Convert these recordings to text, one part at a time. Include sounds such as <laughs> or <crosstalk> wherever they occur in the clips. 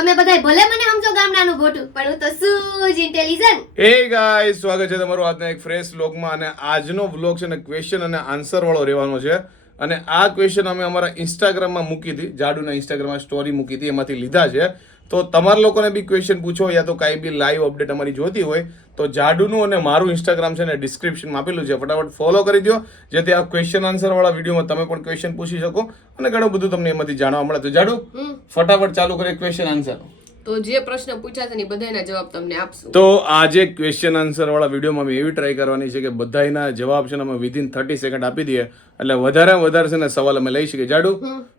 તમે બધાય ભલે મને સમજો ગામડાનું ભોટું પણ હું તો શું ઇન્ટેલિજન્ટ હે ગાઈસ સ્વાગત છે તમારું આજના એક ફ્રેશ વ્લોગમાં અને આજનો વ્લોગ છે ને ક્વેશ્ચન અને આન્સર વાળો રહેવાનો છે. અને આ ક્વેશ્ચન અમે અમારા ઇન્સ્ટાગ્રામમાં મૂકી હતી, જાડુના ઇન્સ્ટાગ્રામમાં સ્ટોરી મૂકી હતી, એમાંથી લીધા છે. તો તમારા લોકોને બી ક્વેશ્ચન પૂછો યા તો કાંઈ બી લાઈવ અપડેટ અમારી જોતી હોય તો જાડુનું અને મારું ઇન્સ્ટાગ્રામ છે ને ડિસ્ક્રિપ્શનમાં આપેલું છે. ફટાફટ ફોલો કરી દો જેથી આ ક્વેશ્ચન આન્સરવાળા વિડીયોમાં તમે પણ ક્વેશ્ચન પૂછી શકો અને ઘણું બધું તમને એમાંથી જાણવા મળે. તો જાડુ ફટાફટ ચાલુ કરીએ ક્વેશ્ચન આન્સર તો જે પ્રશ્ન પૂછ્યા છે ને બધાના જવાબ તમને આપશું. તો આજે ક્વેશ્ચન આન્સર વાળા વિડીયોમાં અમે એવી ટ્રાય કરવાની છે કે બધાના જવાબ છે ને અમે વિધિન થર્ટી સેકન્ડ આપી દઈએ. એટલે વધારે વધારે છે ને સવાલ અમે લઈ શકીએ. જાડુ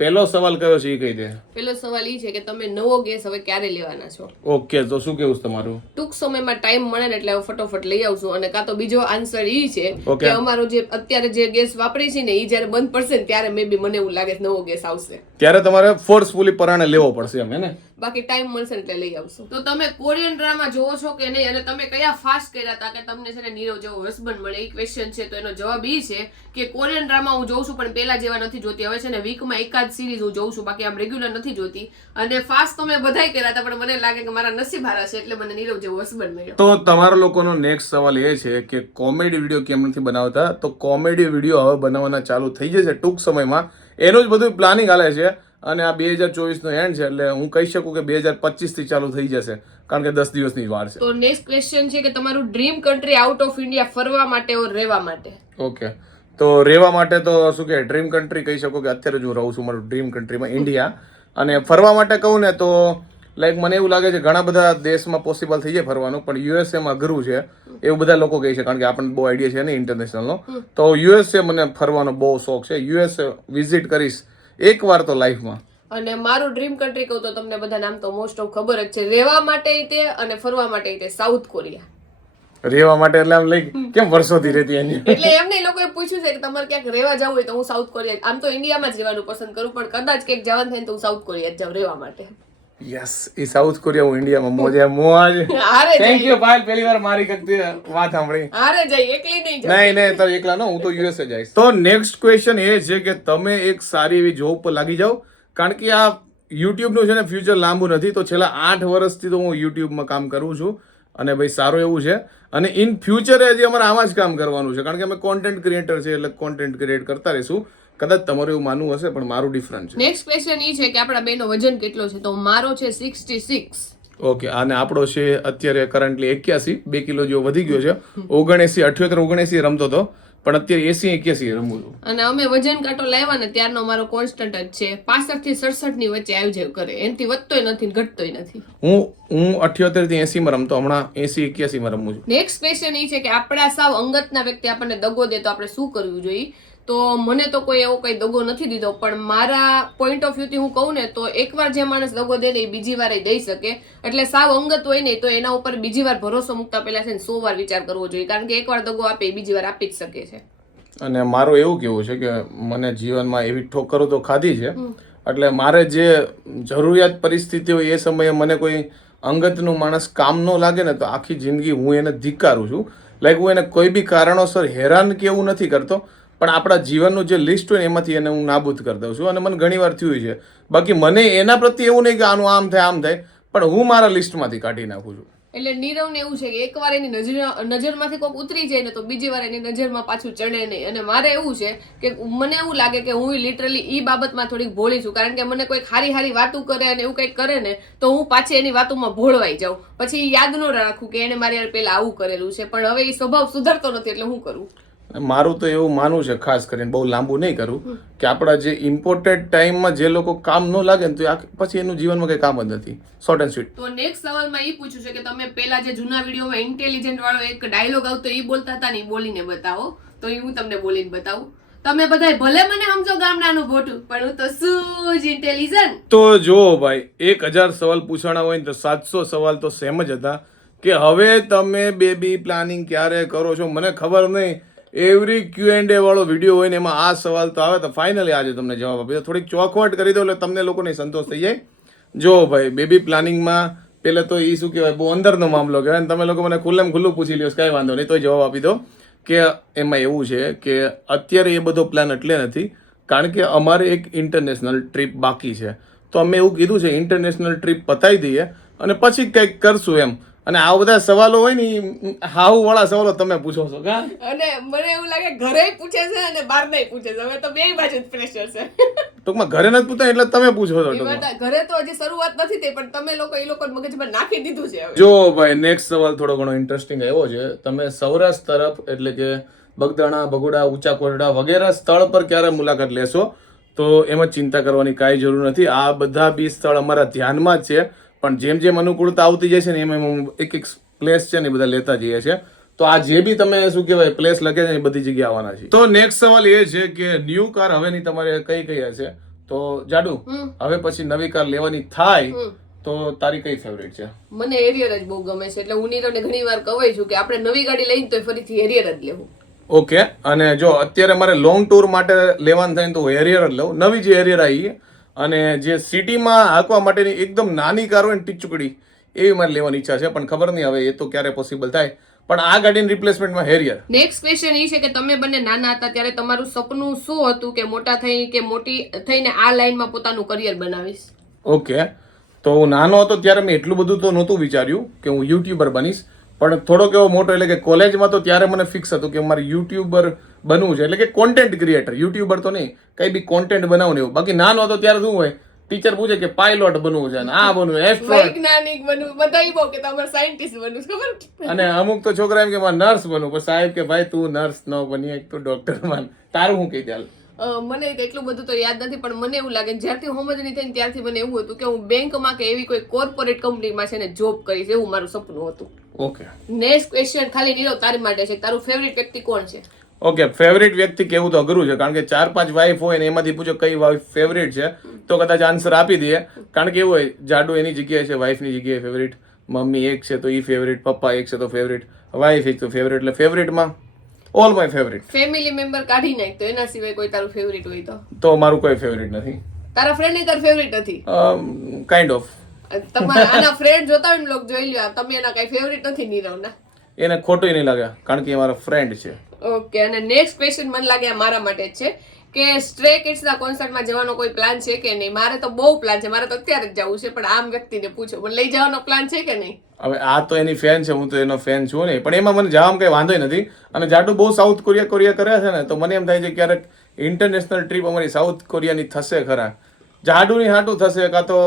પહેલો સવાલ કયો છે એ કહી દે. પહેલો સવાલ એ છે કે તમે નવો ગેસ હવે ક્યારે લેવાના છો? ઓકે તો શું કેવું છે તમારું? ટૂંક સમયમાં ટાઈમ મળે ને એટલે ફટોફટ લઈ આવશું અને કાં તો બીજો આન્સર એ છે કે અમારો જે અત્યારે જે ગેસ વાપરી છે ને એ જ્યારે બંધ પડશે ને ત્યારે મે બી મને એવું લાગે નવો ગેસ આવશે. ત્યારે તમારે ફોર્સફુલી પરાણે લેવો પડશે એમ ને? બાકી ટાઈમ મળશે એટલે લઈ આવશું. તો તમે કોરિયન ડ્રામા જોવો છો કે નહીં? અને તમે કયા ફાસ્ટ કર્યા હતા કે તમને છે ને નીરવ જેવો હસબન્ડ મળે? એ ક્વેશ્ચન છે તો એનો જવાબ એ છે કે કોરિયન ડ્રામા હું જોઉં છું પણ પહેલા જેવા નથી જોતી. હવે છે ને વીકમાં એકાદ સિરીઝ હું જોઉં છું બાકી આમ રેગ્યુલર નથી જોતી. અને ફાસ્ટ તો મેં બધાય કર્યા હતા પણ મને લાગે કે મારા નસીબ હારા છે એટલે મને નીરવ જેવો હસબન્ડ મળ્યો. તો તમારા લોકોનો નેક્સ્ટ સવાલ એ છે કે કોમેડી વીડિયો કેમ નથી બનાવતા? તો કોમેડી વીડિયો હવે બનાવવાના ચાલુ થઈ જશે ટૂંક સમયમાં. એનું જ બધું પ્લાનિંગ હાલે છે અને આ બે હજાર ચોવીસનો એન્ડ છે એટલે હું કહી શકું કે બે હજાર પચીસથી ચાલુ થઈ જશે કારણ કે દસ દિવસની વાર છે. તો નેક્સ્ટ ક્વેશ્ચન છે કે તમારું dream country out of India ફરવા માટે ઓર રહેવા માટે? ઓકે તો રહેવા માટે તો શું કે ડ્રીમ કન્ટ્રી કહી શકો કે અત્યારે જ હું રહું છું મારું ડ્રીમ કન્ટ્રીમાં ઇન્ડિયા અને ફરવા માટે કહું ને તો લાઈક મને એવું લાગે છે ઘણા બધા દેશમાં પોસિબલ થઈ જાય ફરવાનું પણ યુએસએમાં અઘરું છે. એવું બધા લોકો કહે છે કારણ કે આપણને બહુ આઈડિયા છે ને ઇન્ટરનેશનલનો તો યુએસએ મને ફરવાનો બહુ શોખ છે. યુએસએ વિઝિટ કરીશ એકવાર તો લાઈફમાં અને મારું ડ્રીમ કન્ટ્રી કહું તો તમને બધા નામ તો મોસ્ટ ઓફ ખબર જ છે. રહેવા માટે તે અને ફરવા માટે તે સાઉથ કોરિયા રહેવા માટે એટલે આમ લઈ કેમ વર્ષોથી રહેતી એની? એટલે એમને એ લોકોએ પૂછ્યું છે કે તમારે ક્યાંક રહેવા જવું હોય તો હું સાઉથ કોરિયા આમ તો ઇન્ડિયામાં જ રહેવાનું પસંદ કરું પણ કદાચ ક્યાંક જવાનું થાય તો હું સાઉથ કોરિયા જ જાઉં રહેવા માટે. યસ એ સાઉથ કોરિયા હું ઇન્ડિયામાં મોજે મોજ. થેન્ક <laughs> યુ ભાઈ પહેલી વાર મારી કકતી વાત સાંભળી. હારે જઈ એકલી નહીં નહીં નહીં તો એકલા નો હું તો યુએસએ જઈશ. તો નેક્સ્ટ ક્વેશ્ચન એ છે કે તમે એક સારી એવી જોબ પર લાગી જાઓ કારણ કે આ યુટ્યુબનું છે ને ફ્યુચર લાંબુ નથી તો છેલ્લા આઠ વર્ષથી તો હું યુટ્યુબમાં કામ કરું છું. અને ભાઈ સારું એવું છે. અને ઇન ફ્યુચરે હજી અમારે આમાં જ કામ કરવાનું છે. કારણ કે અમે કોન્ટેન્ટ ક્રિએટર છે એટલે કોન્ટેન્ટ ક્રિએટ કરતા રહીશું. કદાચ તમારું એવું માનવું હશે પણ મારું ડિફરન્ટ છે. નેક્સ્ટ ક્વેશ્ચન એ છે કે આપણા બેનો વજન કેટલો છે? તો મારો છે સિક્સટી સિક્સ ઓકે અને આપણો છે અત્યારે કરન્ટલી એક્યાસી. બે કિલો જેવો વધી ગયો છે. ઓગણએસી અઠ્યોતેર ઓગણએસી રમતો હતો. પણ અત્યારે એસી એક્યાસી રમું છું અને અમે વજન કાંટો લાવ્યા ને ત્યારનો મારો કોન્સ્ટન્ટ જ છે. પાસઠથી સડસઠની વચ્ચે આવી જાય કરે એનાથી વધતોય નથી ઘટતોય નથી. હું હું અઠ્યોતેરથી એસી માં રમતો હમણાં એસી એક્યાસી માં રમું છું? નેક્સ્ટ ક્વેશ્ચન એ છે કે આપણા સાવ અંગતના વ્યક્તિ આપણને દગો દે તો આપણે શું કરવું જોઈએ? તો મને તો કોઈ એવો કંઈ દગો નથી દીધો પણ મારા પોઈન્ટ ઓફ વ્યૂથી હું કહું ને તો એકવાર જે માણસ દગો દે ને એ બીજી વાર દઈ શકે. એટલે સાવ અંગત હોય ને તો એના ઉપર બીજી વાર ભરોસો મૂકતા પહેલા છે ને સો વાર વિચાર કરવો જોઈએ કારણ કે એકવાર દગો આપે એ બીજી વાર આપી જ શકે છે. અને મારું એવું કેવું છે કે મને જીવનમાં એવી ઠોકરો તો ખાધી છે એટલે મારે જે જરૂરિયાત પરિસ્થિતિ હોય એ સમયે મને કોઈ અંગતનું માણસ કામ ન લાગે ને તો આખી જિંદગી હું એને ધિક્કારું છું. લાઈક હું એને કોઈ બી કારણોસર હેરાન કે એવું નથી કરતો પણ આપણા જીવનનું જે લિસ્ટ હોય એમાંથી એને હું નાબૂદ કરી દઉં છું. અને મને ઘણીવાર થયું છે. બાકી મને એના પ્રત્યે એવું નહીં કે આનું આમ થાય આમ થાય, પણ હું મારા લિસ્ટમાંથી કાઢી નાખું છું. એટલે નીરવને એવું છે કે એકવાર એની નજર, નજરમાંથી કોઈક ઉતરી જાય ને તો બીજી વાર એની નજરમાં પાછું ચડે નહીં. અને મારે એવું છે કે મને એવું લાગે કે હું લિટરલી ઈ બાબતમાં થોડીક ભોળી છું. કારણ કે મને કોઈ ખારી હારી વાતું કરે અને એવું કંઈક કરે ને તો હું પાછી એની વાતોમાં ભોળવાઈ જાઉં. પછી યાદ ન રાખું કે એને મારી યાર પહેલાં આવું કરેલું છે. પણ હવે એ સ્વભાવ સુધરતો નથી એટલે હું કરું? મારું તો એવું માનવું છે ખાસ કરીને બહુ લાંબુ નહીં કરું કે આપણા જે ઇમ્પોર્ટેડ ટાઈમમાં જે લોકો કામ ન લાગે ને તો આ- પછી એનું જીવનમાં કંઈ કામ જ નથી. શોર્ટ એન્ડ સ્વીટ તો નેક્સ્ટ સવાલમાં એ પૂછ્યું છે કે તમે પેલા જે જૂના વિડીયોમાં ઇન્ટેલિજન્ટ વાળો એક ડાયલોગ આવતો એ બોલતા હતા ને બોલીને બતાવો. તો એ હું તમને બોલીને બતાવું. તમે બધાય ભલે મને સમજો ગામડાનું ખોટું પણ હું તો સુજ ઇન્ટેલિજન્ટ તો જો ભાઈ એક હજાર સવાલ પૂછવાના હોય ને તો સાતસો સવાલ તો સેમ જ હતા. કે હવે તમે બેબી પ્લાનિંગ ક્યારે કરો છો મને ખબર નહીં. એવરી ક્યુ એન્ડ એ વાળો વીડિયો હોય ને એમાં આ સવાલ તો આવે તો ફાઇનલી આજે તમને જવાબ આપી દો થોડીક ચોખવટ કરી દો એટલે તમને લોકોને સંતોષ થઈ જાય. જો ભાઈ બેબી પ્લાનિંગમાં પહેલાં તો એ શું કહેવાય, બહુ અંદરનો મામલો કહેવાય અને તમે લોકો મને ખુલ્લેમ ખુલ્લું પૂછી લ્યો, કાંઈ વાંધો નહીં તો જવાબ આપી દો કે એમાં એવું છે કે અત્યારે એ બધો પ્લાન એટલે નથી, કારણ કે અમારે એક ઇન્ટરનેશનલ ટ્રીપ બાકી છે. તો અમે એવું કીધું છે ઇન્ટરનેશનલ ટ્રીપ પતાવી દઈએ અને પછી કંઈક કરશું એમ. અને આ બધા સવાલો હોય ને હાઉ વાળા સવાલો તમે પૂછો છો કા? અને મને એવું લાગે ઘરે પૂછે છે અને બહાર નહીં પૂછે છે. હવે તો બે બાજુ જ પ્રેશર છે. ટૂંકમાં ઘરે નથી પૂછતા એટલે તમે પૂછો છો ઘરે તો હજી શરૂઆત નથી થઈ પણ તમે લોકો એ લોકો મગજમાં નાખી દીધું છે જો ભાઈ નેક્સ્ટ સવાલ થોડો ઘણો ઇન્ટરેસ્ટિંગ એવો છે. તમે સૌરાષ્ટ્ર તરફ એટલે કે બગદાણા બગોડા ઊંચા કોરડા વગેરે સ્થળ પર ક્યારે મુલાકાત લેશો? તો એમાં ચિંતા કરવાની કાંઈ જરૂર નથી. આ બધા બી સ્થળ અમારા ધ્યાનમાં જ છે. પણ જેમ જેમ અનુકૂળતા આવતી જાય છે ને એમ એમ એક એક પ્લેસ છે ને એ બધા લેતા જઈએ છીએ. તો આ જે બી તમે શું કહેવાય પ્લેસ લખે છે એ બધી જગ્યાએ આવવાના છે તો નેક્સ્ટ સવાલ એ છે કે ન્યૂ કાર હવેની તમારે કઈ કઈ હશે? તો જાડુ હવે પછી નવી કાર લેવાની થાય તો તારી કઈ ફેવરેટ છે? મને એરિયર જ બહુ ગમે છે એટલે હું નીરવને ઘણી વાર કહું છું કે આપણે નવી ગાડી લઈને તો ફરીથી એરિયર જ લેવું. ઓકે અને જો અત્યારે મારે લોંગ ટૂર માટે લેવાનું થાય ને તો હેરિયર જ લઉં. નવી જે હેરિયર આવી અને જે સિટીમાં હાંકવા માટેની એકદમ નાની કારો હોય ને ટીચુકડી એવી મારે લેવાની ઈચ્છા છે પણ ખબર નહીં હવે એ તો ક્યારે પોસિબલ થાય. પણ આ ગાડીની રિપ્લેસમેન્ટમાં હેરિયર નેક્સ્ટ ક્વેશ્ચન એ છે કે તમે બંને નાના હતા ત્યારે તમારું સપનું શું હતું કે મોટા થઈ કે મોટી થઈને આ લાઈનમાં પોતાનું કરિયર બનાવીશ? ઓકે તો હું નાનો હતો ત્યારે મેં એટલું બધું તો નહોતું વિચાર્યું કે હું યુટ્યુબર બનીશ. પણ થોડોક એવો મોટો એટલે કે કોલેજમાં તો ત્યારે મને ફિક્સ હતું કે મારે યુટ્યુબર બનવું છે. એટલે કે કોન્ટેન્ટ ક્રિએટર યુટ્યુબર તો નહીં કંઈ બી કોન્ટેન્ટ બનાવવું એવું. બાકી નાનો હતો ત્યારે શું હોય ટીચર પૂછે કે પાયલોટ બનવું છે આ બનવું એસ્ટ્રોનોટ વૈજ્ઞાનિક બનવું બધા બહુ કે તમારે સાયન્ટિસ્ટ બનવું ખબર અને અમુક તો છોકરા એમ કે મારે નર્સ બનવું. પણ સાહેબ કે ભાઈ તું નર્સ ન બની એક તું ડોક્ટર બન. તારું હું કહી ચાલ મને એટલું બધું તો યાદ નથી પણ મને એવું લાગે જ્યારથી હોમજની નહીં ને ત્યારથી મને એવું હતું કે હું બેંકમાં કે એવી કોઈ કોર્પોરેટ કંપનીમાં છે ને જોબ કરીશ એવું મારું સપનું હતું. ઓકે નેક્સ્ટ ક્વેશ્ચન ખાલી નીરવ તારી માટે છે. તારું ફેવરિટ વ્યક્તિ કોણ છે? ઓકે ફેવરિટ વ્યક્તિ કેવું તો અઘરું છે કારણ કે ચાર પાંચ વાઈફ હોય ને એમાંથી પૂછો કઈ વાઈફ ફેવરિટ છે તો કદાચ આન્સર આપી દઈએ. કારણ કે એવું હોય જાડુ એની જગ્યાએ છે વાઈફની જગ્યાએ ફેવરિટ મમ્મી એક છે તો ઈ ફેવરિટ પપ્પા એક છે તો ફેવરિટ વાઈફ એક તો ફેવરિટ એટલે ફેવરિટમાં all my favourite family member કાઢી નાખ તો એના સિવાય કોઈ તારું ફેવરિટ હોય તો. તો મારું કોઈ ફેવરિટ નથી. તારા ફ્રેન્ડ તાર ફેવરિટ નથી? કાઇન્ડ ઓફ તમારા આના ફ્રેન્ડ જોતા હોય લોકો જોઈ લ્યો. તમે એના કઈ ફેવરિટ નથી નીરવના એને ખોટું નહીં લાગે કારણ કે એ મારો ફ્રેન્ડ છે. ઓકે અને નેક્સ્ટ ક્વેશ્ચન મને લાગે આ મારા માટે જ છે કે સ્ટ્રે કિડ્સ ના કોન્સર્ટમાં જવાનો કોઈ પ્લાન છે કે નહીં? મારે તો બહુ પ્લાન છે મારે તો અત્યારે જ જવું છે પણ આમ વ્યક્તિને પૂછો. મને લઈ જવાનો પ્લાન છે કે નહીં? હવે આ તો એની ફેન છે હું તો એનો ફેન છું નહીં. પણ એમાં મને જવામાં કંઈ વાંધો નથી. અને જાડુ બહુ સાઉથ કોરિયા કોરિયા કરે છે ને તો મને એમ થાય છે ક્યારેક ઇન્ટરનેશનલ ટ્રીપ અમારી સાઉથ કોરિયાની થશે ખરા. જાડુની હાટું થશે કાં તો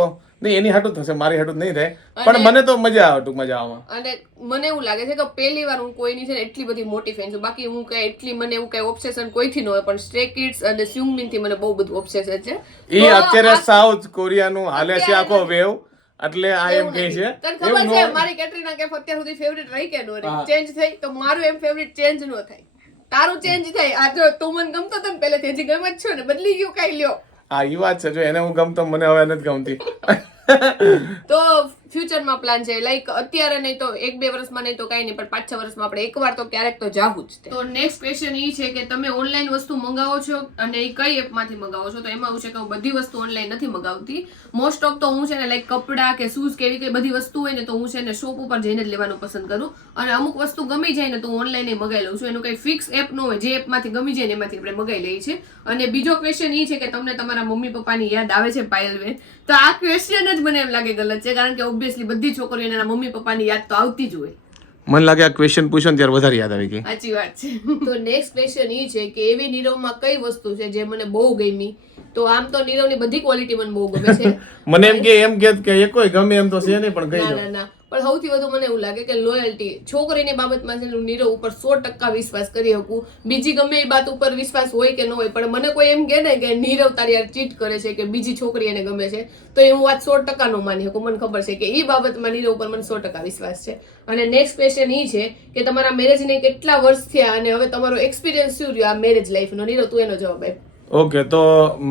નહીં એની હાટું થશે મારી હાટું નહીં થાય. પણ મને તો મજા આવે ટૂંકમાં જવામાં અને મને એવું લાગે છે કે પહેલી વાર હું કોઈની છે ને એટલી બધી મોટી ફેન છું. બાકી હું કઈ એટલી મને એવું કઈ ઓબ્સેશન કોઈથી ન હોય પણ સ્ટ્રે કિડ્સ અને સ્યુમિનથી મને બહુ બધું ઓબ્સેશન છે. એ અત્યારે સાઉથ કોરિયાનું હાલે છે આખો વેવ એટલે આ એમ કહે છે. તને ખબર છે મારી કેટરીના કેફ અત્યાર સુધી ફેવરિટ રહી કે નો રહી? ચેન્જ થઈ તો મારું એમ ફેવરિટ ચેન્જ નો થાય. તારું ચેન્જ થાય. આ જો તું મને ગમતો તને પહેલેથી હજી ગમે જ છો ને બદલી ગયું કઈ લ્યો. હા એ વાત છે. જો એને હું ગમતો મને હવે નથી ગમતી. તો ફ્યુચરમાં પ્લાન છે. લાઈક અત્યારે નહીં તો એક બે વર્ષમાં નહીં તો કાંઈ નહીં, પણ પાંચ છ વર્ષમાં આપણે એકવાર તો ક્યારેક તો જાવું જ તો. નેક્સ્ટ ક્વેશ્ચન એ છે કે તમે ઓનલાઈન વસ્તુ મંગાવો છો અને એ કઈ એપમાંથી મંગાવો છો? તો એમાં એવું છે કે હું બધી વસ્તુ ઓનલાઈન નથી મંગાવતી. મોસ્ટ ઓફ તો હું છે ને લાઈક કપડાં કે શૂઝ કે એવી કઈ બધી વસ્તુ હોય ને, તો હું છે ને શોપ ઉપર જઈને જ લેવાનું પસંદ કરું. અને અમુક વસ્તુ ગમી જાય ને, તો હું ઓનલાઈન મંગાવી લઉં છું. એનું કઈ ફિક્સ એપ ન હોય, જે એપમાંથી ગમી જાય ને, એમાંથી આપણે મંગાવી લઈએ છીએ. અને બીજો ક્વેશ્ચન એ છે કે તમને તમારા મમ્મી પપ્પાની યાદ આવે છે પાયલબેન તો આ ક્વેશ્ચન જ મને એમ લાગે ગલત છે કારણ કે ઓબ્વિયસલી બધી છોકરીઓને એના મમ્મી પપ્પાની યાદ તો આવતી જ હોય. મને લાગે આ ક્વેશ્ચન પૂછો ને ત્યારે વધારે યાદ આવી ગઈ સાચી વાત છે. તો નેક્સ્ટ ક્વેશ્ચન એ છે કે એવી નીરવમાં કઈ વસ્તુ છે જે મને બહુ ગમી? તો આમ તો નીરવની બધી ક્વોલિટી મને બહુ ગમે છે. <laughs> મને એમ કે એમ કે કે એ ગમે એમ તો છે નહીં પણ કહી ના ના. પણ સૌથી વધુ મને એવું લાગે કે લોયલ્ટી છોકરીની બાબતમાં છે હું નીરવ ઉપર સો ટકા વિશ્વાસ કરી શકું. બીજી ગમે એ બાત ઉપર વિશ્વાસ હોય કે ન હોય, પણ મને કોઈ એમ કહે ને કે નીરવ તારી યાર ચીટ કરે છે કે બીજી છોકરી એને ગમે છે, તો એ હું વાત સો ટકા નો માની શકું. મને ખબર છે કે એ બાબતમાં નીરવ ઉપર મને સો ટકા વિશ્વાસ છે. અને નેક્સ્ટ ક્વેશ્ચન એ છે કે તમારા મેરેજને કેટલા વર્ષ થયા અને હવે તમારો એક્સપિરિયન્સ શું રહ્યો આ મેરેજ લાઈફનો નીરવ, તું એનો જવાબ આપ. ઓકે તો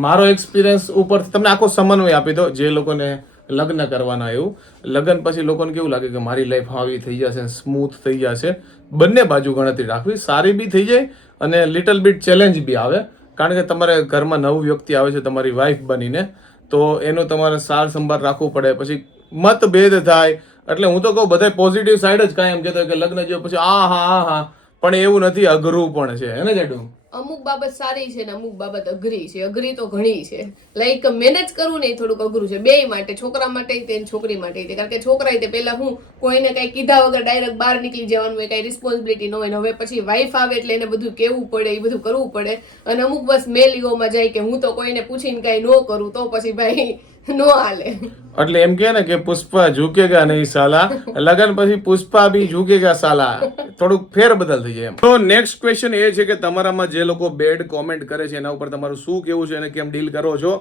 મારો એક્સપિરિયન્સ ઉપર તમને આખો સમન્વય આપી દો જે લોકોને લગ્ન કરવાના એવું. લગ્ન પછી લોકોને કેવું લાગે કે મારી લાઈફ આવી થઈ જશે સ્મૂથ થઈ જશે. બંને બાજુ ગણતરી રાખવી. સારી બી થઈ જાય અને લિટલ બિટ ચેલેન્જ બી આવે. કારણ કે તમારે ઘરમાં નવું વ્યક્તિ આવે છે, તમારી વાઈફ બનીને, તો એનો તમારે સાર સંભાળ રાખવું પડે. પછી મતભેદ થાય. એટલે હું તો કહું બધા પોઝિટિવ સાઈડ જ કાયમ કહેતો કે લગ્ન જેવું પછી આ હા હા હા પણ એવું નથી, અઘરું પણ છે. હે ને, જાડુ? અમુક બાબત સારી છે ને અમુક બાબત અઘરી છે. અઘરી તો ઘણી છે. લાઈક મેનેજ કરવું ને થોડુંક અઘરું છે. બે માટે, છોકરા માટે તે છોકરી માટે તે. કારણ કે છોકરા તે પહેલા હું કોઈને કઈ કીધા વગર ડાયરેક્ટ બહાર નીકળી જવાનું હોય, કઈ રિસ્પોન્સિબિલિટી ન હોય ને હવે પછી વાઈફ આવે એટલે એને બધું કેવું પડે, એ બધું કરવું પડે. અને અમુક બસ મેલીઓમાં જાય કે હું તો કોઈને પૂછીને કઈ ન કરું, તો પછી ભાઈ <laughs> નો હાલે. એટલે એમ કે ને કે પુષ્પા ઝૂકેગા નહીં સાલા. લગન પછી પુષ્પા બી ઝૂકેગા સાલા. થોડુંક ફેર બદલ થઈ જાય તો નેક્સ્ટ ક્વેશ્ચન એ છે કે તમારામાં જે લોકો બેડ કોમેન્ટ કરે છે, એના ઉપર તમારું શું કેવું છે અને કેમ ડીલ કરો છો?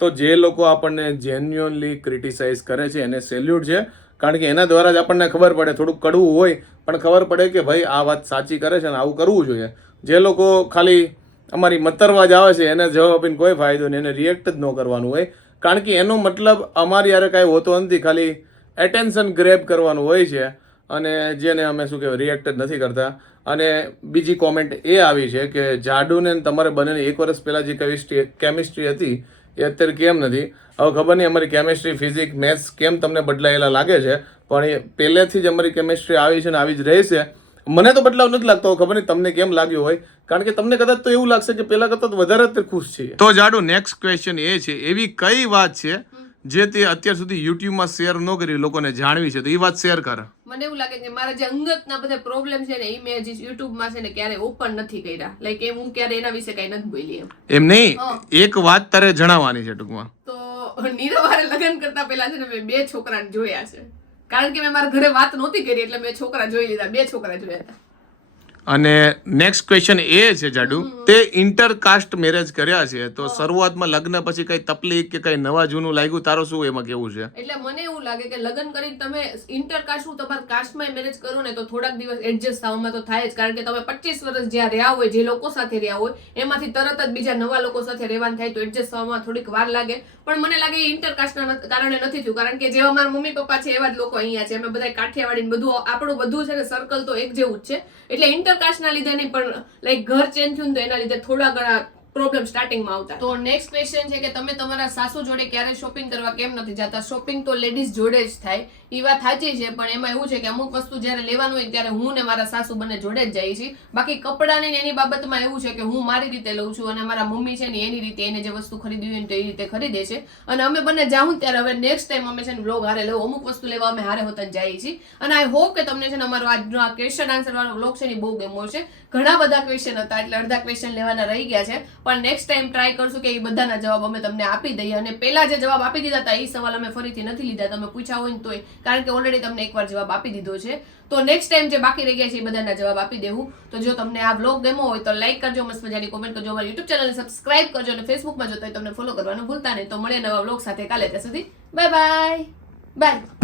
તો જે લોકો આપણને જેન્યુઅનલી ક્રિટિસાઇઝ કરે છે, એને સેલ્યુટ છે. કારણ કે એના દ્વારા જ આપણને ખબર પડે, થોડુંક કડવું હોય, પણ ખબર પડે કે ભાઈ, આ વાત સાચી કરે છે અને આવું કરવું જોઈએ. જે લોકો ખાલી અમારી મતરવા જ આવે છે, એને જવાબ આપીને કોઈ ફાયદો નહીં, એને રિએક્ટ જ ન કરવાનું હોય. કારણ કે એનો મતલબ અમારી યારે કાંઈ હોતો નથી. ખાલી એટેન્શન ગ્રેબ કરવાનું હોય છે અને જેને અમે શું કહેવાય રિએક્ટ નથી કરતા. અને બીજી કોમેન્ટ એ આવી છે કે જાડુને તમારે બંનેને એક વર્ષ પહેલાં જે કેમિસ્ટ્રી કેમિસ્ટ્રી હતી, એ અત્યારે કેમ નથી? હવે ખબર નહીં અમારી કેમિસ્ટ્રી ફિઝિક્સ મેથ્સ કેમ તમને બદલાયેલા લાગે છે, પણ એ પહેલેથી જ અમારી કેમિસ્ટ્રી આવી છે ને આવી જ રહેશે મને તો બદલાવ નથી લાગતો ખબર નહીં તમને કેમ લાગ્યો હોય. કારણ કે તમને કદાચ તો એવું લાગશે કે પહેલા કરતાં વધારે જ ખુશ છે. તો જાડુ નેક્સ્ટ ક્વેશ્ચન એ છે એવી કઈ વાત છે જે તે અત્યાર સુધી યુટ્યુબમાં શેર ન કરી લોકોને જાણવી છે? તો એ વાત શેર કર. મને એવું લાગે કે મારા જે અંગતના બધા પ્રોબ્લેમ છે ને એ મેં હજી યુટ્યુબમાં છે ને ક્યારે ઓપન નથી કર્યા. લાઈક એમ હું ક્યારે એના વિશે કઈ નથી બોલી એમ. એમ નહીં? એક વાત તારે જણાવવાની છે ટૂંકમાં. તો નીરવારે લગ્ન કરતા પહેલા છે ને મેં બે છોકરાને જોયા છે. કારણ કે મેં મારા ઘરે વાત નહોતી કરી એટલે મેં છોકરા જોઈ લીધા બે છોકરા જોયા હતા. અને નેક્સ્ટ ક્વેશ્ચન એ છે જાડુ. તે ઇન્ટરકાસ્ટ મેરેજ કર્યા છે તો શરૂઆતમાં લગ્ન પછી કઈ તકલીફ કે કઈ નવા જૂનું લાગ્યું? તારો શું એમાં કેવું છે? એટલે મને એવું લાગે કે લગ્ન કરીને તમે ઇન્ટરકાસ્ટ તમારા કાસ્ટમાં મેરેજ કરો ને તો થોડાક દિવસ એડજસ્ટ થવામાં તો થાય જ. કારણ કે તમે પચીસ વર્ષ જ્યાં રહ્યા હોય જે લોકો સાથે રહ્યા હોય એમાંથી તરત જ બીજા નવા લોકો સાથે રહેવાનું થાય તો એડજસ્ટ થવામાં થોડીક વાર લાગે. પણ મને લાગે એ ઇન્ટરકાસ્ટના કારણે નથી થયું. કારણ કે જેવા મારા મમ્મી પપ્પા છે, એવા જ લોકો અહીંયા છે. અમે બધા કાઠિયાવાડી બધું, આપણું બધું છે ને સર્કલ તો એક જેવું જ છે. એટલે ઇન્ટરકાસ્ટના લીધે નહીં પણ લાઈક ઘર ચેન્જ થયું તો એના લીધે થોડા ઘણા પ્રોબ્લેમ સ્ટાર્ટિંગમાં આવતા તો નેક્સ્ટ ક્વેશ્ચન છે કે તમે તમારા સાસુ જોડે ક્યારે શોપિંગ કરવા કેમ નથી જતા? શોપિંગ તો લેડીઝ જોડે જ થાય. એ વાત સાચી છે, પણ એમાં એવું છે કે અમુક વસ્તુ જ્યારે લેવાનું હોય ત્યારે હું ને મારા સાસુ બંને જોડે જ જઈએ છીએ. બાકી કપડાની એની બાબતમાં એવું છે કે હું મારી રીતે લઉં છું અને મારા મમ્મી છે ને એની રીતે એને જે વસ્તુ ખરીદવી હોય તો એ રીતે ખરીદે છે. અને અમે બંને જાઉં ત્યારે હવે નેક્સ્ટ ટાઈમ અમે છે ને બ્લોગ હારે લઉં, અમુક વસ્તુ લેવા અમે હારે હોતા જઈએ છીએ. અને આઈ હોપ કે તમને છે ને અમારો આજનો આ ક્વેશ્ચન આન્સર વાળો બ્લોગ છે ને બહુ ગમ્યો છે ઘણા બધા ક્વેશ્ચન હતા, એટલે અડધા ક્વેશ્ચન લેવાના રહી ગયા છે. પણ નેક્સ્ટ ટાઈમ ટ્રાય કરશું કે એ બધાના જવાબ અમે તમને આપી દઈએ. અને પહેલા જે જવાબ આપી દીધા હતા, એ સવાલ અમે ફરીથી નથી લીધા. તમે પૂછ્યા હોય ને તોય, કારણ કે ઓલરેડી તમને એકવાર જવાબ આપી દીધો છે. તો નેક્સ્ટ ટાઈમ જે બાકી રહી ગયા છે, એ બધાના જવાબ આપી દેવું. તો જો તમને આ બ્લોગ ગમ્યો હોય, તો લાઈક કરજો, મસ્ત મજાની કોમેન્ટ કરજો. અમારી યુટ્યુબ ચેનલને સબસ્ક્રાઇબ કરજો અને ફેસબુકમાં જોતા હોય તમને ફોલો કરવાનું ભૂલતા નહીં. તો મળે નવા બ્લોગ સાથે કાલે ત્યાં સુધી. Bye bye bye